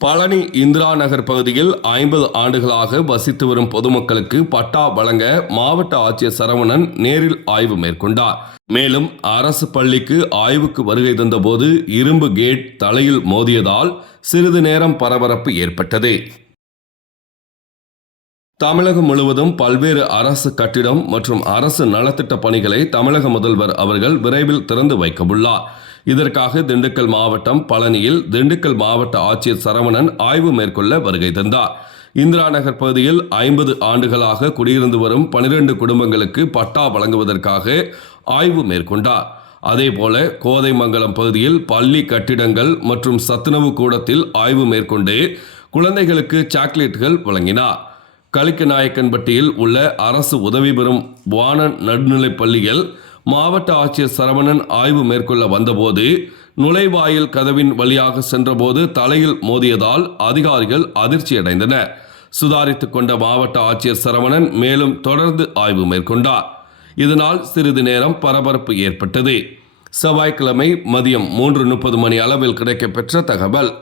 பழனி இந்திரா நகர் பகுதியில் 50 ஆண்டுகளாக வசித்து வரும் பொதுமக்களுக்கு பட்டா வழங்க மாவட்ட ஆட்சியர் சரவணன் நேரில் ஆய்வு மேற்கொண்டார். மேலும் அரசு பள்ளிக்கு ஆய்வுக்கு வருகை தந்தபோது இரும்பு கேட் தலையில் மோதியதால் சிறிது நேரம் பரபரப்பு ஏற்பட்டது. தமிழகம் முழுவதும் பல்வேறு அரசு கட்டிடம் மற்றும் அரசு நலத்திட்ட பணிகளை தமிழக முதல்வர் அவர்கள் விரைவில் திறந்து வைக்க உள்ளார். இதற்காக திண்டுக்கல் மாவட்டம் பழனியில் திண்டுக்கல் மாவட்ட ஆட்சியர் சரவணன் ஆய்வு மேற்கொள்ள வருகை தந்தார். இந்திரா நகர் பகுதியில் 50 ஆண்டுகளாக குடியிருந்து வரும் 12 குடும்பங்களுக்கு பட்டா வழங்குவதற்காக ஆய்வு மேற்கொண்டார். அதேபோல கோதைமங்கலம் பகுதியில் பள்ளி கட்டிடங்கள் மற்றும் சத்துணவு கூடத்தில் ஆய்வு மேற்கொண்டு குழந்தைகளுக்கு சாக்லேட்டுகள் வழங்கினார். கலிக்கநாயக்கன்பட்டியில் உள்ள அரசு உதவி பெறும் வாணன் நடுநிலைப் பள்ளியில் மாவட்ட ஆட்சியர் சரவணன் ஆய்வு மேற்கொள்ள வந்தபோது நுழைவாயில் கதவின் வழியாக சென்றபோது தலையில் மோதியதால் அதிகாரிகள் அதிர்ச்சியடைந்தனர். சுதாரித்துக் கொண்ட மாவட்ட ஆட்சியர் சரவணன் மேலும் தொடர்ந்து ஆய்வு மேற்கொண்டார். இதனால் சிறிது நேரம் பரபரப்பு ஏற்பட்டது. செவ்வாய்க்கிழமை மதியம் 3:30 மணி அளவில் கிடைக்கப்பெற்ற தகவல்.